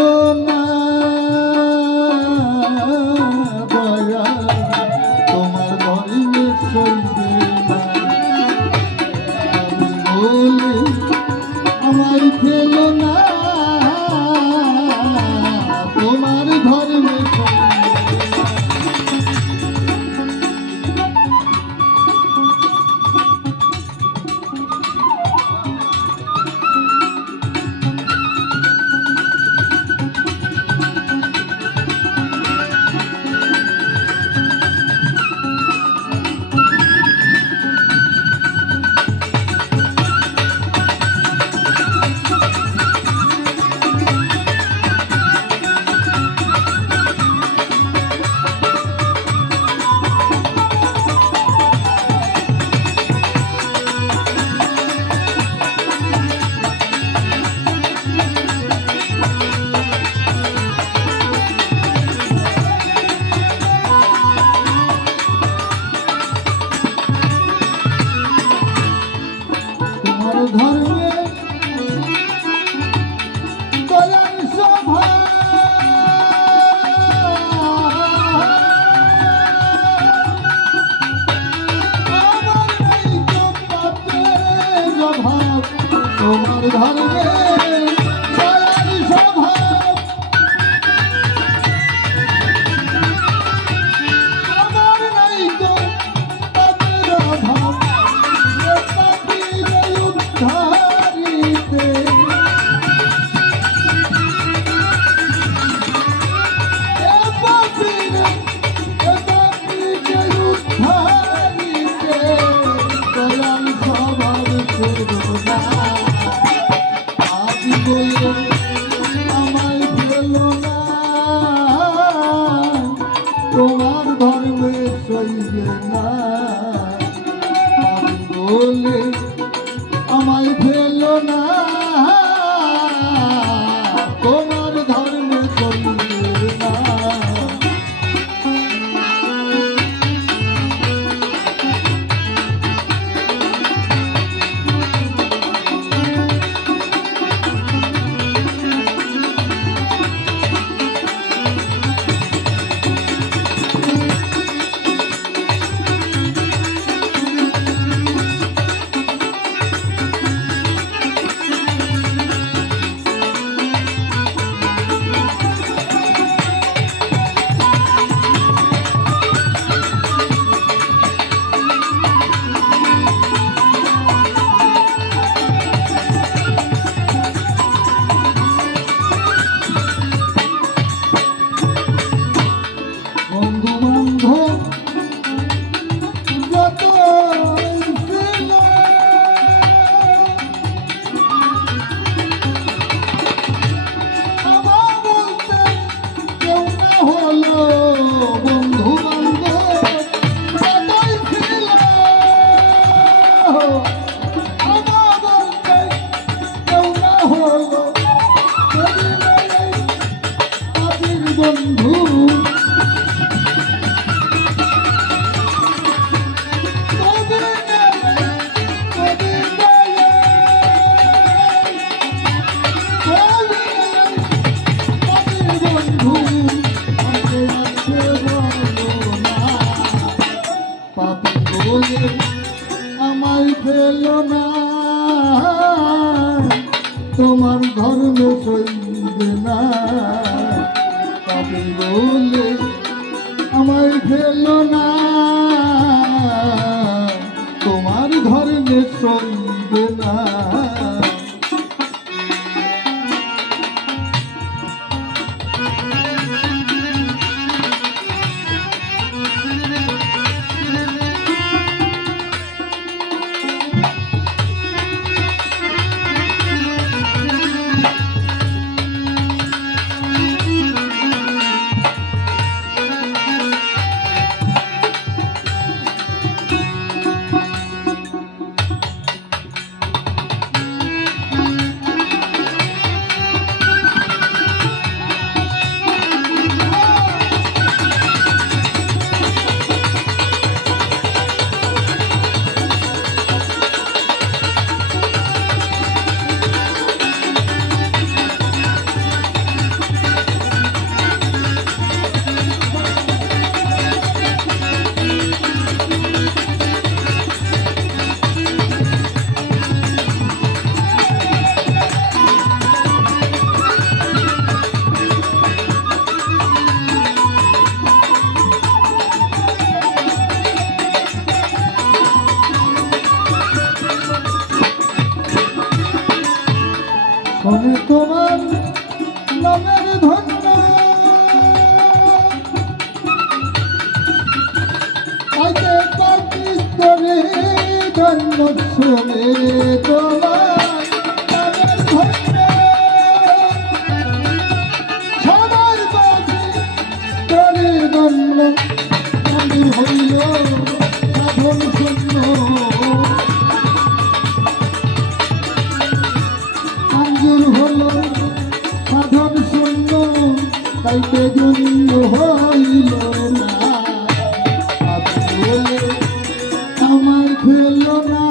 Oh. no. আমার Oh. তোমার ধর্ম সইবে না। তবে বলে শোনে তোমার নামের ধন্য। আগে পাকিস্তানে ধন্য শুনে তোমার তাইতে না আমার খেল না।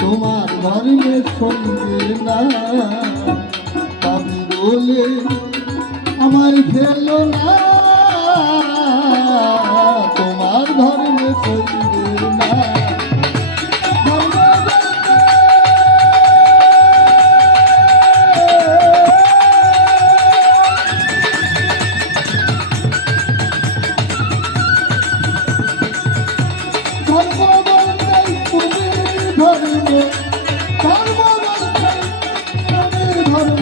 তোমার ধর্মে সঙ্গে না। বলে আমার খেল না। তোমার ধর্মে সঙ্গে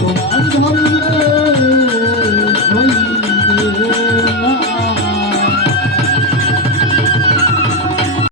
তোমার ধর্মে